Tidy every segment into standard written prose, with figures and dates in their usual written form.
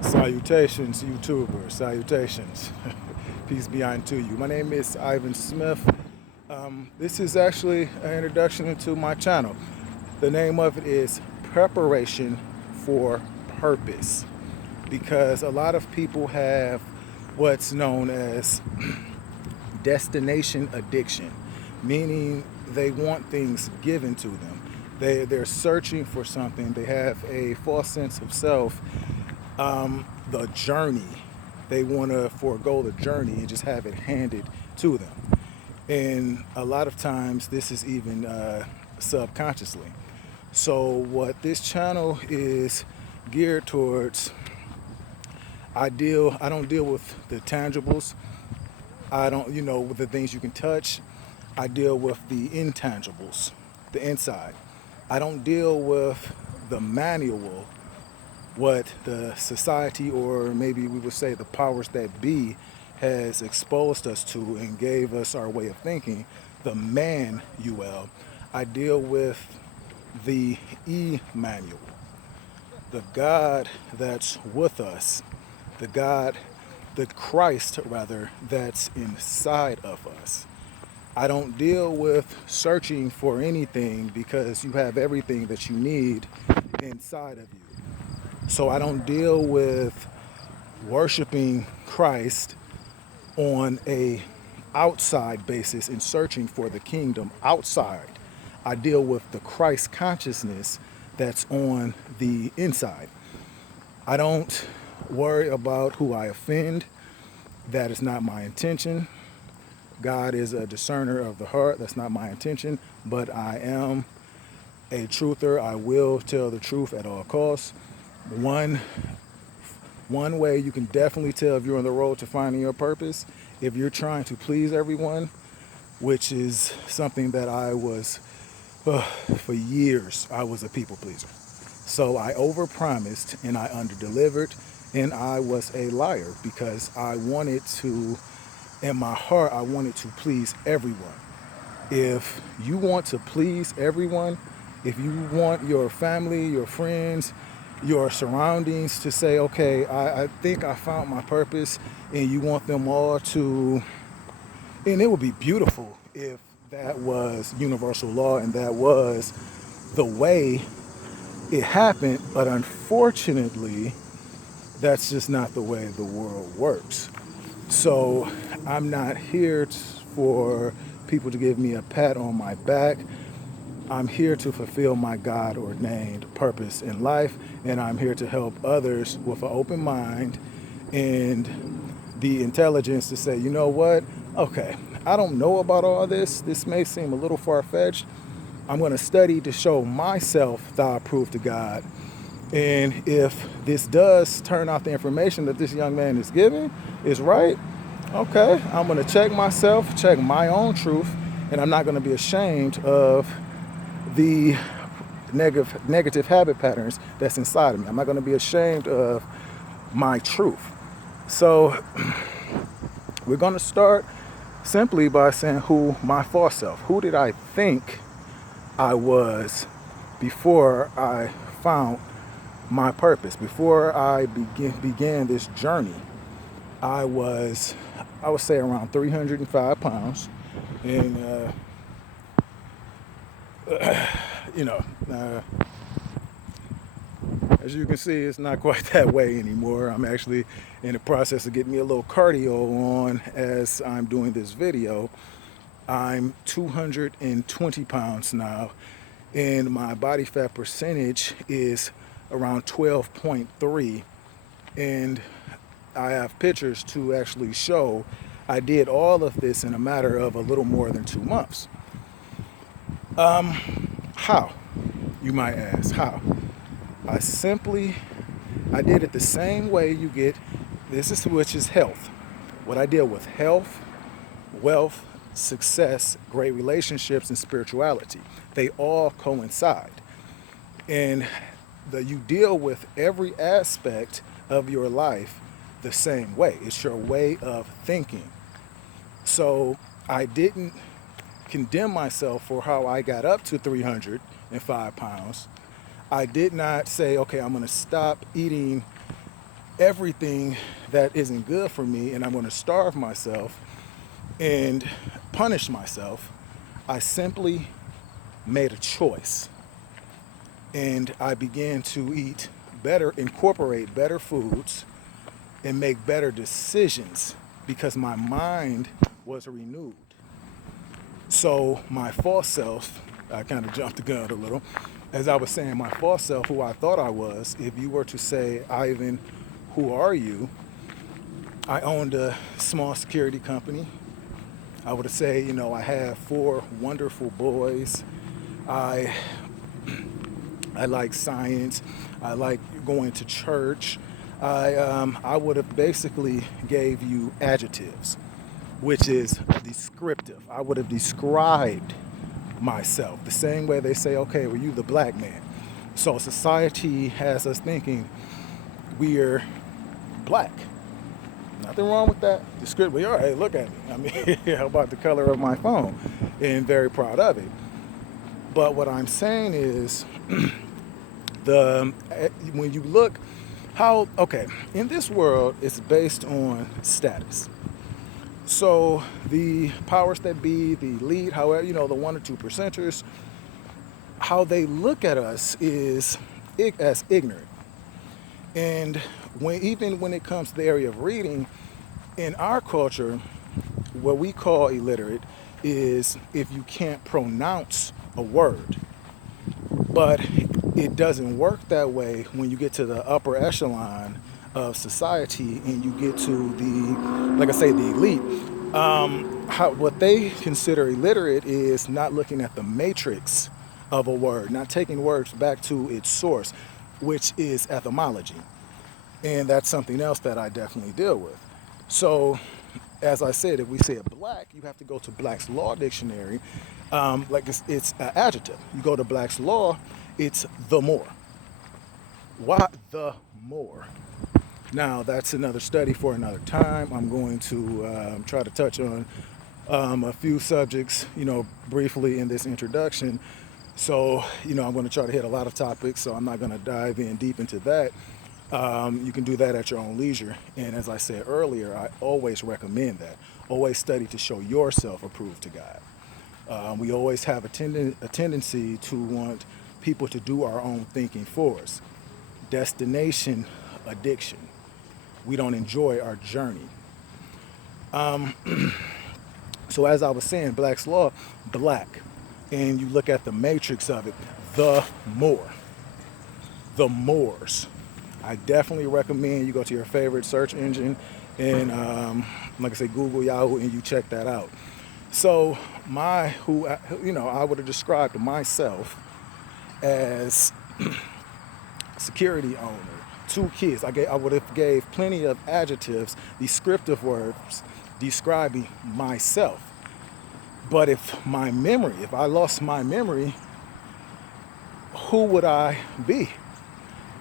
Salutations, YouTubers. Salutations. Peace be unto you. My name is Ivan Smith. This is actually an introduction into my channel. The name of it is Preparation for Purpose, because a lot of people have what's known as destination addiction, meaning they want things given to them. They're searching for something. They have a false sense of self. The journey, they want to forego the journey and just have it handed to them. And a lot of times this is even subconsciously. So what this channel is geared towards, I don't deal with the tangibles. I don't, with the things you can touch. I deal with the intangibles, the inside. I don't deal with the manual, what the society, or maybe we would say the powers that be, has exposed us to and gave us our way of thinking, the manual. I deal with the Emmanuel, the God that's with us, the God, the Christ rather, that's inside of us. I don't deal with searching for anything because you have everything that you need inside of you. So I don't deal with worshiping Christ on a outside basis and searching for the kingdom outside. I deal with the Christ consciousness that's on the inside. I don't worry about who I offend. That is not my intention. God is a discerner of the heart. That's not my intention. But I am a truther. I will tell the truth at all costs. One One way you can definitely tell if you're on the road to finding your purpose, if you're trying to please everyone, which is something that I was, for years, I was a people pleaser. So I overpromised and I underdelivered, and I was a liar because I wanted to, in my heart, I wanted to please everyone. If you want to please everyone, if you want your family, your friends, your surroundings to say, okay, I think I found my purpose, and you want them all to, and it would be beautiful if that was universal law and that was the way it happened, but unfortunately, that's just not the way the world works. So I'm not here for people to give me a pat on my back. I'm here to fulfill my God ordained purpose in life, and I'm here to help others with an open mind and the intelligence to say, you know what? Okay, I don't know about all this. This may seem a little far fetched. I'm going to study to show myself that I prove to God. And if this does turn out the information that this young man is giving is right, okay, I'm going to check myself, check my own truth, and I'm not going to be ashamed of the negative habit patterns that's inside of me. I'm not going to be ashamed of my truth. So we're going to start simply by saying who my false self, who did I think I was before I found my purpose, before I began this journey. I would say around 305 pounds, and you know, uh, as you can see, it's not quite that way anymore. I'm actually in the process of getting me a little cardio on as I'm doing this video. I'm 220 pounds now, and my body fat percentage is around 12.3. And I have pictures to actually show I did all of this in a matter of a little more than 2 months. How? You might ask, how? I did it the same way you get, which is health. What I deal with: health, wealth, success, great relationships, and spirituality. They all coincide. And you deal with every aspect of your life the same way. It's your way of thinking. So I didn't condemn myself for how I got up to 305 pounds. I did not say, okay, I'm going to stop eating everything that isn't good for me and I'm going to starve myself and punish myself, I simply made a choice. And I began to eat better, incorporate better foods, and make better decisions because my mind was renewed. So my false self, I kind of jumped the gun a little. As I was saying, my false self, who I thought I was, if you were to say, Ivan, who are you? I owned a small security company. I would say, I have 4 wonderful boys. I I like science. I like going to church. I would have basically gave you adjectives, which is descriptive. I would have described myself the same way they say, okay, well, you the black man. So society has us thinking we're black. Nothing wrong with that. Descriptively, all right, look at me. I mean, how about the color of my phone? And very proud of it. But what I'm saying is, when you look in this world, it's based on status. So the powers that be, the elite, however, the 1 or 2 percenters, how they look at us is as ignorant. And even when it comes to the area of reading, in our culture, what we call illiterate is if you can't pronounce a word. But it doesn't work that way when you get to the upper echelon of society and you get to like I say, the elite. What they consider illiterate is not looking at the matrix of a word, not taking words back to its source, which is etymology. And that's something else that I definitely deal with. So, as I said, if we say black, you have to go to Black's Law Dictionary. Like it's an adjective. You go to Black's Law, it's the more. Why the more? Now, that's another study for another time. I'm going to try to touch on a few subjects, briefly in this introduction. So, I'm going to try to hit a lot of topics, so I'm not going to dive in deep into that. You can do that at your own leisure. And as I said earlier, I always recommend that. Always study to show yourself approved to God. We always have a tendency to want people to do our own thinking for us. Destination addiction. We don't enjoy our journey. So as I was saying, Black's Law, black. And you look at the matrix of it, the more. The mores. I definitely recommend you go to your favorite search engine and, like I say, Google, Yahoo, and you check that out. So I would have described myself as security owner, 2 kids. I would have gave plenty of adjectives, descriptive words describing myself. But if I lost my memory, who would I be?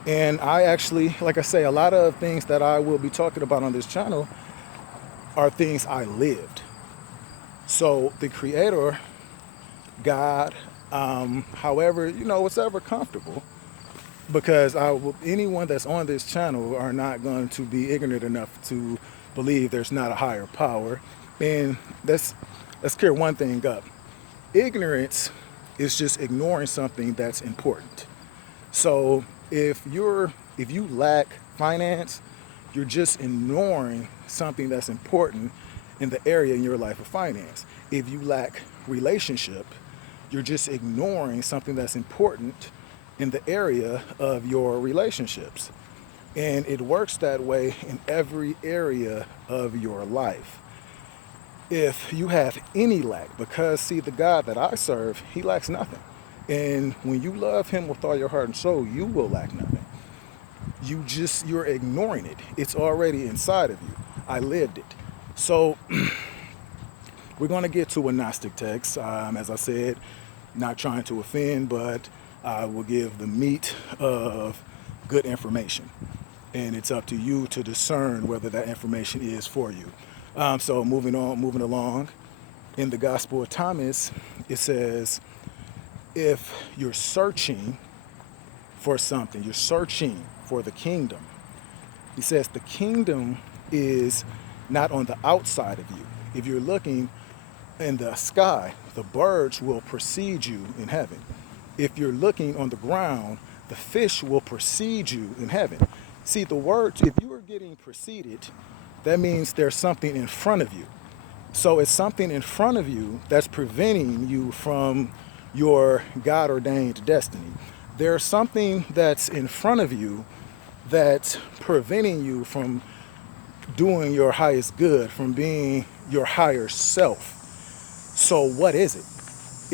And I actually, like I say, a lot of things that I will be talking about on this channel are things I lived. So the Creator, God, however, it's ever comfortable, because anyone that's on this channel are not going to be ignorant enough to believe there's not a higher power. And let's clear one thing up. Ignorance is just ignoring something that's important. So if you lack finance, you're just ignoring something that's important in the area in your life of finance. If you lack relationship, you're just ignoring something that's important in the area of your relationships. And it works that way in every area of your life. If you have any lack, because see, the God that I serve, he lacks nothing. And when you love him with all your heart and soul, you will lack nothing. You're ignoring it. It's already inside of you. I lived it. So we're going to get to a Gnostic text. As I said, not trying to offend, but I will give the meat of good information. And it's up to you to discern whether that information is for you. So moving along, in the Gospel of Thomas, it says, if you're searching for something, you're searching for the kingdom, He says the kingdom is not on the outside of you. If you're looking in the sky, the birds will precede you in heaven. If you're looking on the ground, the fish will precede you in heaven. See, the words, if you are getting preceded, that means there's something in front of you. So it's something in front of you that's preventing you from your God ordained destiny. There's something that's in front of you that's preventing you from doing your highest good, from being your higher self. So what is it?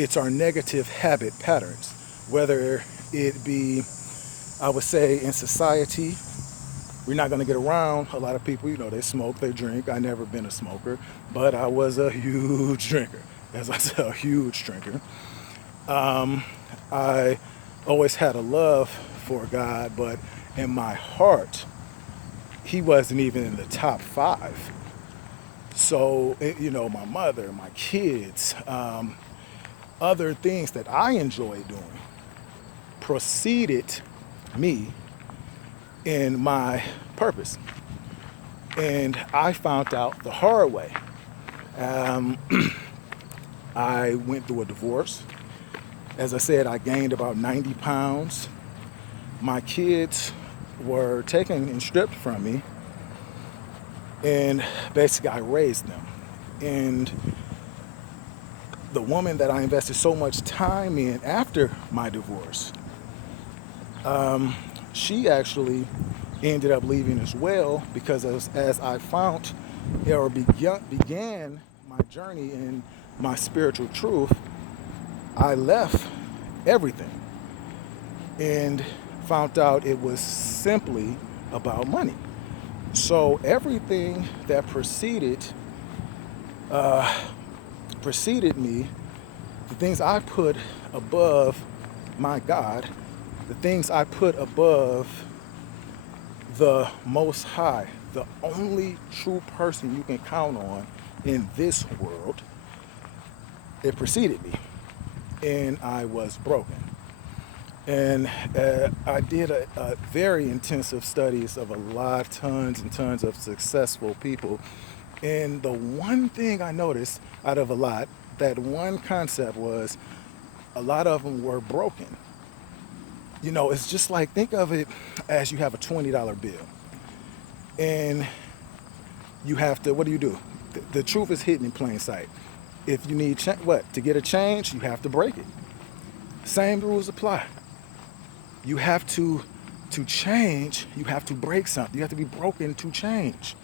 It's our negative habit patterns, whether it be, I would say, in society. We're not going to get around a lot of people, they smoke, they drink. I never been a smoker, but I was a huge drinker. As I said, a huge drinker. I always had a love for God, but in my heart, he wasn't even in the top 5. So, my mother, my kids, other things that I enjoy doing preceded me in my purpose. And I found out the hard way. Um, I went through a divorce. As I said, I gained about 90 pounds. My kids were taken and stripped from me. And basically, I raised them. And the woman that I invested so much time in after my divorce, she actually ended up leaving as well because as I found or began my journey in my spiritual truth, I left everything and found out it was simply about money. So everything that preceded me, the things I put above my God, the things I put above the Most High, the only true person you can count on in this world, it preceded me, and I was broken. And I did a very intensive studies of tons and tons of successful people. And the one thing I noticed out of a lot, that one concept was a lot of them were broken. It's just like, think of it as you have a $20 bill. And you have to, what do? The truth is hidden in plain sight. If you need, to get a change, you have to break it. Same rules apply. You have to change, you have to break something. You have to be broken to change.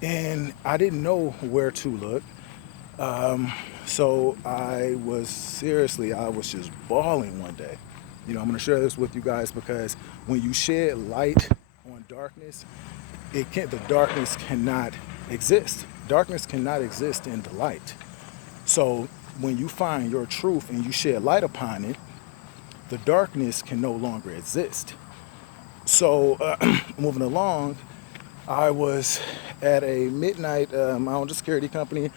And I didn't know where to look. So I was just bawling one day. I'm going to share this with you guys because when you shed light on darkness, the darkness cannot exist. Darkness cannot exist in the light. So when you find your truth and you shed light upon it, the darkness can no longer exist. So moving along, I was at a midnight, my own security company.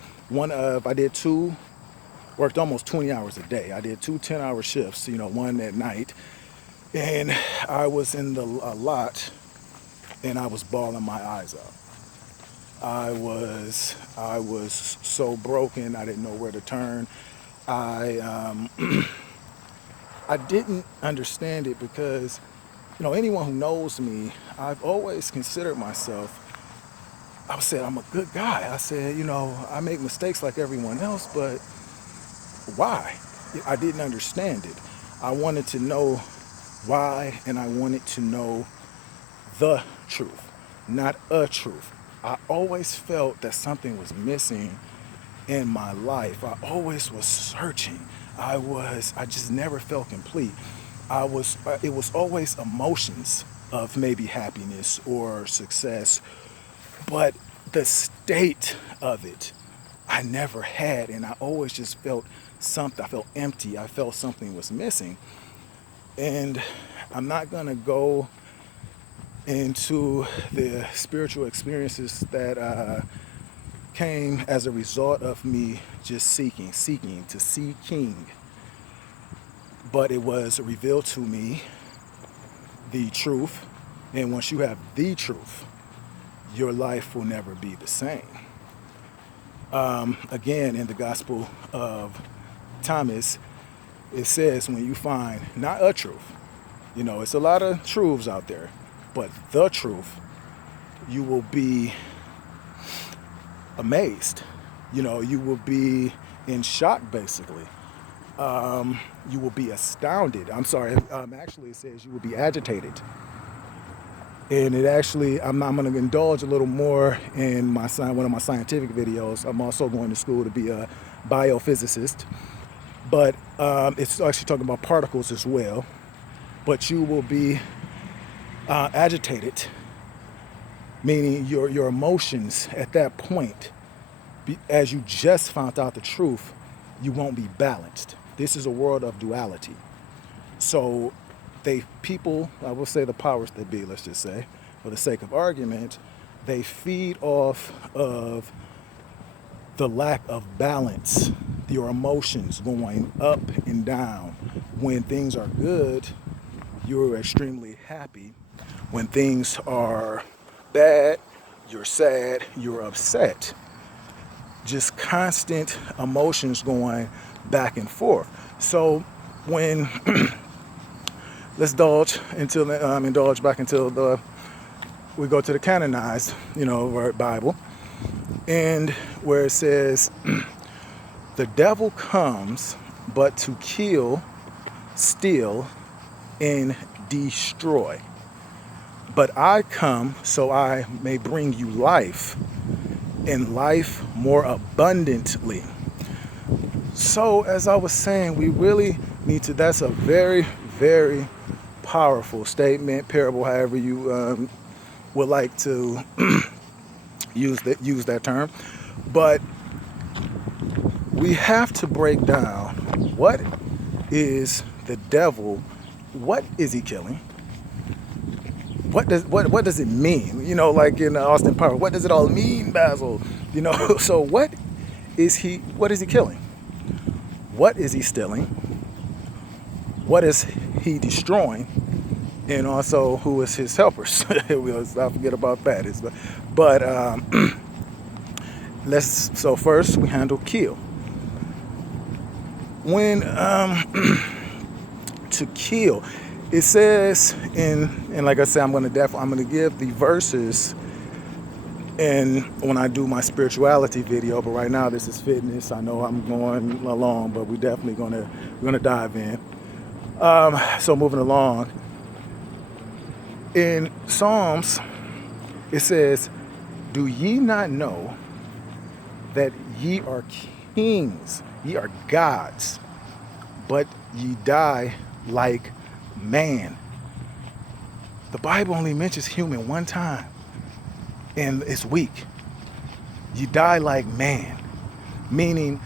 Worked almost 20 hours a day. I did 2 10-hour shifts, one at night. And I was in a lot and I was bawling my eyes out. I was so broken, I didn't know where to turn. I didn't understand it because, anyone who knows me, I've always considered myself, I said, I'm a good guy. I said, I make mistakes like everyone else, but why? I didn't understand it. I wanted to know why, and I wanted to know the truth, not a truth. I always felt that something was missing in my life. I always was searching. I just never felt complete. It was always emotions of maybe happiness or success, but the state of it, I never had, and I always just felt something. I felt empty. I felt something was missing. And I'm not going to go into the spiritual experiences that came as a result of me just seeking, but it was revealed to me the truth. And once you have the truth, your life will never be the same. Again, in the Gospel of Thomas, it says when you find not a truth, it's a lot of truths out there, but the truth, you will be amazed. You will be in shock, basically. You will be astounded. I'm sorry. Actually, it says you will be agitated. And it actually, I'm going to indulge a little more in one of my scientific videos. I'm also going to school to be a biophysicist. But it's actually talking about particles as well. But you will be agitated, meaning your emotions at that point, as you just found out the truth, you won't be balanced. This is a world of duality. So people, I will say the powers that be, let's just say, for the sake of argument, they feed off of the lack of balance, your emotions going up and down. When things are good, you're extremely happy. When things are bad, you're sad, you're upset. Just constant emotions going back and forth. So when let's indulge back until we go to the canonized, Bible, and where it says, the devil comes but to kill, steal, and destroy. But I come so I may bring you life, and life more abundantly. So as I was saying, we really need to, that's a very, very powerful statement, parable, however you would like to use that term. But we have to break down, what is the devil, what is he killing? What does it mean? Like in Austin Powers, what does it all mean, Basil? So what is he killing? What is he stealing? What is he destroying? And also, who is his helpers? I'll forget about that. So first we handle kill. When to kill, it says and like I said, I'm gonna give the verses and when I do my spirituality video, but right now this is fitness. I know I'm going along, but we're definitely gonna dive in. So moving along, in Psalms, it says, do ye not know that ye are kings, ye are gods, but ye die like man. The Bible only mentions human one time, and it's weak. You die like man, meaning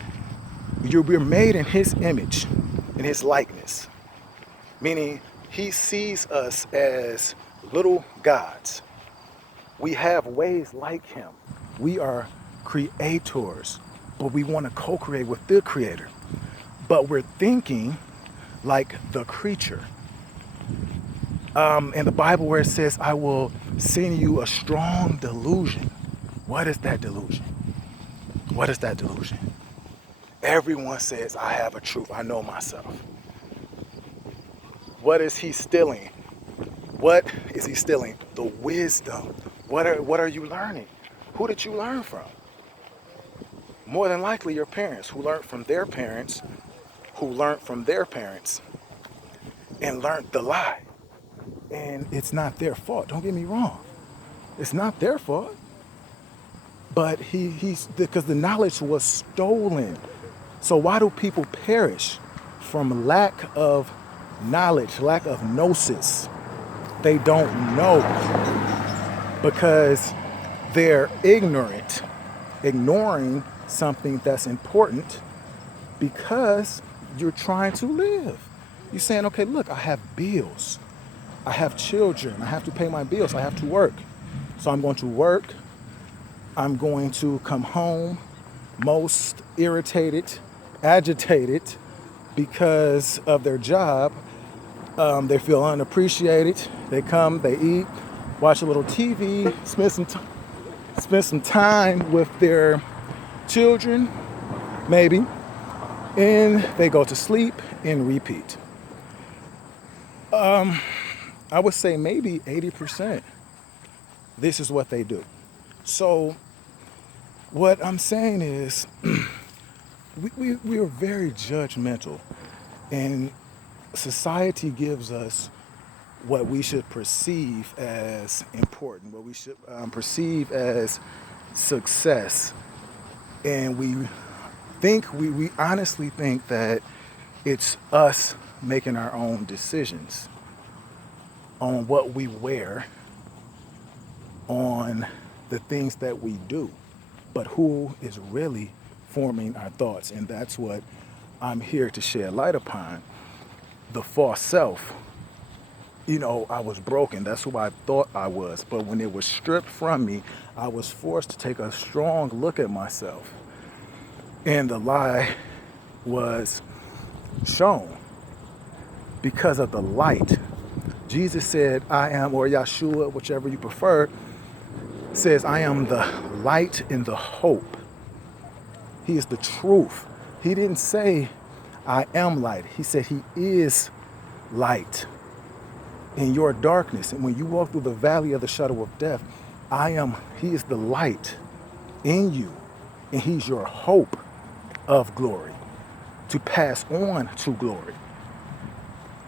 we're made in his image, in his likeness, meaning he sees us as little gods. We have ways like him. We are creators, but we want to co-create with the creator. But we're thinking like the creature. In the Bible where it says, I will send you a strong delusion. What is that delusion? What is that delusion? Everyone says, I have a truth. I know myself. What is he stealing? What is he stealing? The wisdom. What are you learning? Who did you learn from? More than likely your parents, who learned from their parents, who learned from their parents, and learned the lie. And it's not their fault. Don't get me wrong. It's not their fault. But he's because the knowledge was stolen. So why do people perish? From lack of knowledge, lack of gnosis. They don't know because they're ignorant, ignoring something that's important because you're trying to live. You're saying, okay, look, I have bills. I have children. I have to pay my bills. I have to work. So I'm going to work. I'm going to come home most irritated, agitated because of their job. They feel unappreciated. They come, they eat, watch a little TV, spend some time. spend some time with their children, maybe, and they go to sleep and repeat. I would say maybe 80%. This is what they do. So what I'm saying is we are very judgmental, and society gives us what we should perceive as important, what we should perceive as success. And we honestly think that it's us making our own decisions on what we wear, on the things that we do, but who is really forming our thoughts. And that's what I'm here to shed light upon. The false self. I was broken. That's who I thought I was. But when it was stripped from me, I was forced to take a strong look at myself. And the lie was shown because of the light. Jesus said, I am, or Yeshua, whichever you prefer, says, I am the light and the hope. He is the truth. He didn't say, I am light. He said, He is light in your darkness. And when you walk through the valley of the shadow of death, He is the light in you. And He's your hope of glory to pass on to glory.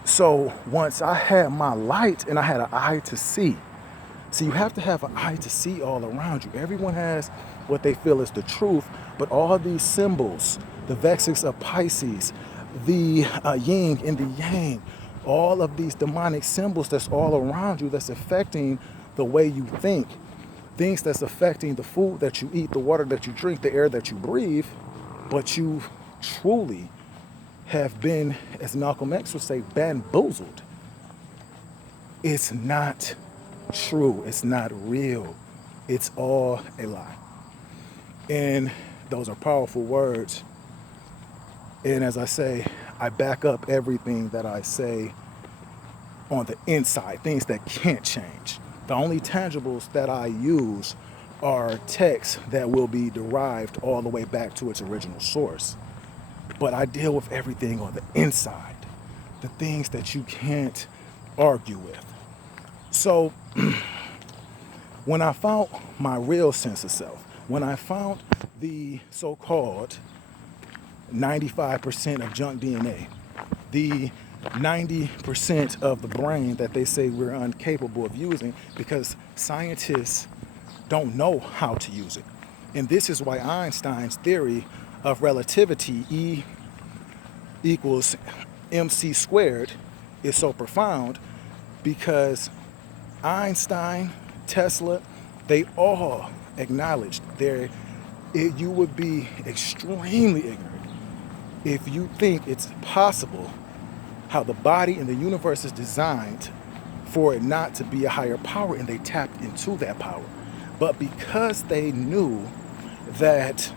So once I had my light and I had an eye to see, you have to have an eye to see all around you. Everyone has what they feel is the truth, but all these symbols, the vexes of Pisces, the yin and the yang, all of these demonic symbols that's all around you that's affecting the way you think, things that's affecting the food that you eat, the water that you drink, the air that you breathe, but you truly have been, as Malcolm X would say, bamboozled. It's not true. It's not real. It's all a lie. And those are powerful words. And as I say, I back up everything that I say on the inside, things that can't change. The only tangibles that I use are texts that will be derived all the way back to its original source. But I deal with everything on the inside, the things that you can't argue with. So when I found my real sense of self, when I found the so-called 95% of junk DNA, the 90% of the brain that they say we're incapable of using because scientists don't know how to use it. And this is why Einstein's theory of relativity, E equals mc squared, is so profound, because Einstein, Tesla, they all acknowledged you would be extremely ignorant if you think it's possible how the body and the universe is designed for it not to be a higher power, and they tapped into that power. But because they knew that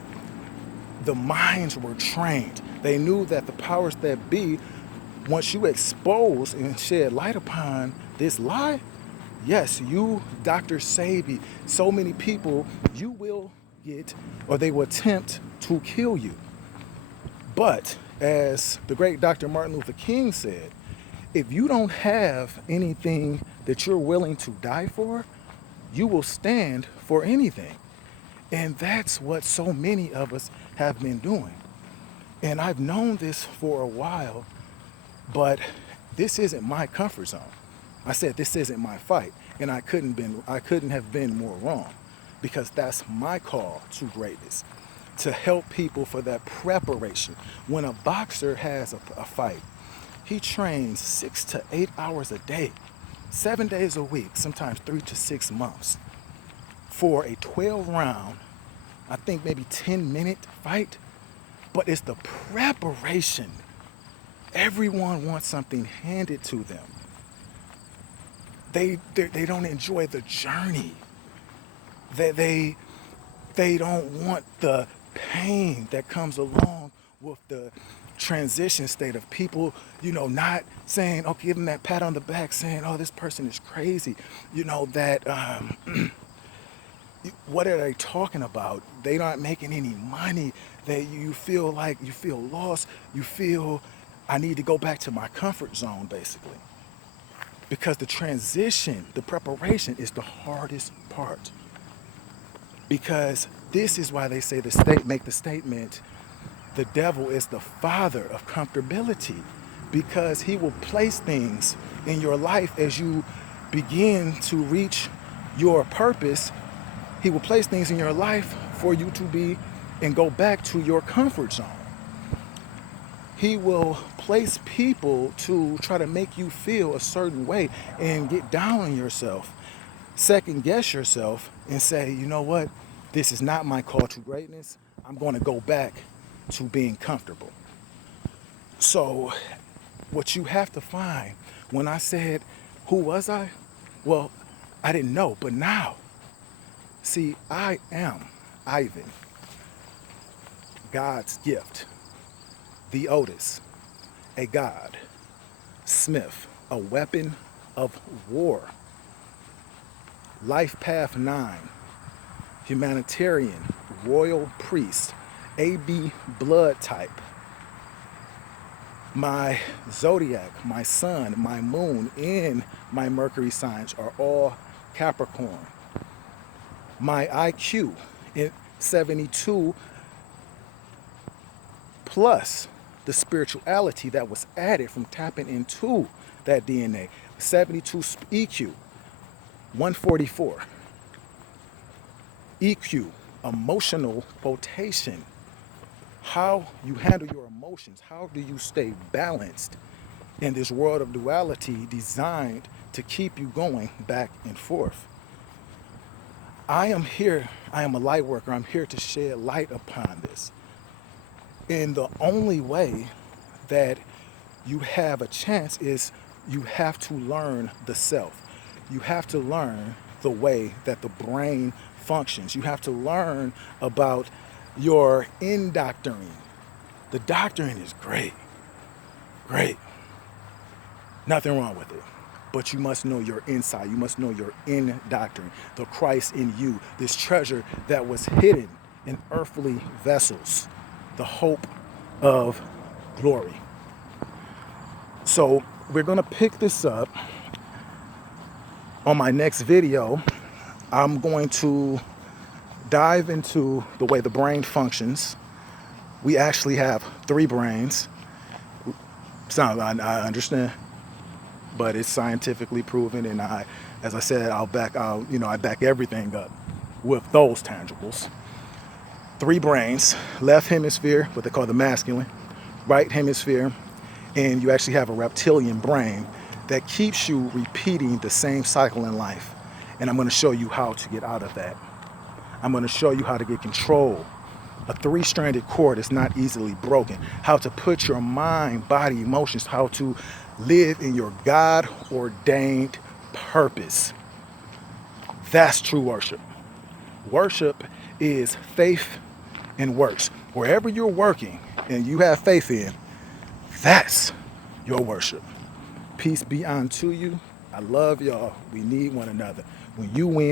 the minds were trained, they knew that the powers that be, once you expose and shed light upon this lie, yes, you, Dr. Sebi, so many people, you will get, or they will attempt to kill you. But as the great Dr. Martin Luther King said, if you don't have anything that you're willing to die for, you will stand for anything. And that's what so many of us have been doing. And I've known this for a while, but this isn't my comfort zone. I said this isn't my fight, and I couldn't have been more wrong, because that's my call to greatness, to help people for that preparation. When a boxer has a fight, he trains 6 to 8 hours a day, 7 days a week, sometimes 3 to 6 months, for a 12-round, I think maybe 10-minute fight. But it's the preparation. Everyone wants something handed to them. They don't enjoy the journey. They don't want the pain that comes along with the transition state of people, not saying, okay, give them that pat on the back saying, oh, this person is crazy. That What are they talking about? They're not making any money. You feel like you feel lost. You feel I need to go back to my comfort zone, basically. Because the transition, the preparation is the hardest part. Because this is why they say make the statement, the devil is the father of comfortability, because he will place things in your life as you begin to reach your purpose. He will place things in your life for you to be and go back to your comfort zone. He will place people to try to make you feel a certain way and get down on yourself, second guess yourself, and say, you know what, this is not my call to greatness. I'm going to go back to being comfortable. So what you have to find, when I said, who was I? Well, I didn't know, but now, see, I am Ivan, God's gift, the Otis, a God, Smith, a weapon of war, Life Path 9, humanitarian, royal priest, AB blood type. My zodiac, my sun, my moon, and my Mercury signs are all Capricorn. My IQ in 72 plus the spirituality that was added from tapping into that DNA. 72 EQ, 144. EQ, emotional quotation. How you handle your emotions. How do you stay balanced in this world of duality designed to keep you going back and forth? I am here. I am a light worker. I'm here to shed light upon this. And the only way that you have a chance is you have to learn the self. You have to learn the way that the brain functions. You have to learn about your indoctrine. The doctrine is great, great. Nothing wrong with it. But you must know your inside. You must know your indoctrine, the Christ in you, this treasure that was hidden in earthly vessels, the hope of glory. So we're going to pick this up on my next video. I'm going to dive into the way the brain functions. We actually have 3 brains. I understand, but it's scientifically proven, and as I said, I back everything up with those tangibles. 3 brains, left hemisphere, what they call the masculine, right hemisphere, and you actually have a reptilian brain that keeps you repeating the same cycle in life. And I'm going to show you how to get out of that. I'm going to show you how to get control. A 3-stranded cord is not easily broken. How to put your mind, body, emotions, how to live in your God-ordained purpose. That's true worship. Worship is faith and works. Wherever you're working and you have faith in, that's your worship. Peace be unto you. I love y'all. We need one another. When you win,